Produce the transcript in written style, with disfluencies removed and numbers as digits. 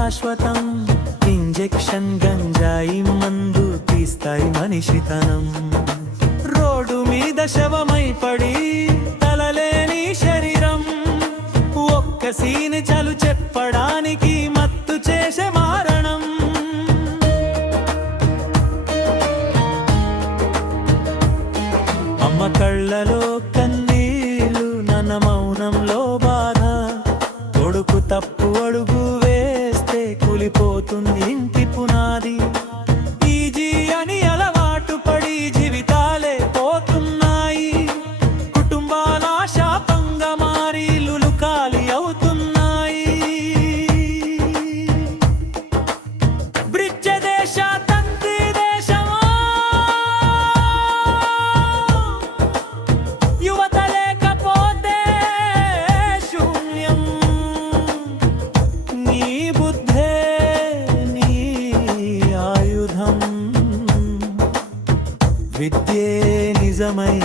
శాశ్వతం. ఇంజెక్షన్ గంజాయి మందు తీస్తాయి మనిషితనం. రోడ్డు మీద శవమై పడి తలలేని శరీరం, ఒక్క సీని చలు చెప్పడానికి మత్తు చేసే మారణం. అమ్మ కళ్ళలో కన్నీళ్ళు, నాన్న మౌనంలో బాధ. కొడుకు తప్పు అడుగు వేస్తే కూలిపోతుంది ఇంటి పునాది. ఈజీ అని అలవాటు పడి జీవితాలే పోతున్నాయి. కుటుంబాల శాపంగా మారి ఇల్లులు ఖాళీ అవుతున్నాయి. బ్రిడ్జ్ దేశ తండ్రి దేశమా, యువత లేకపోతే శూన్యం. నీ బుద్ధే నీ ఆయుధం, విద్యే నిజమై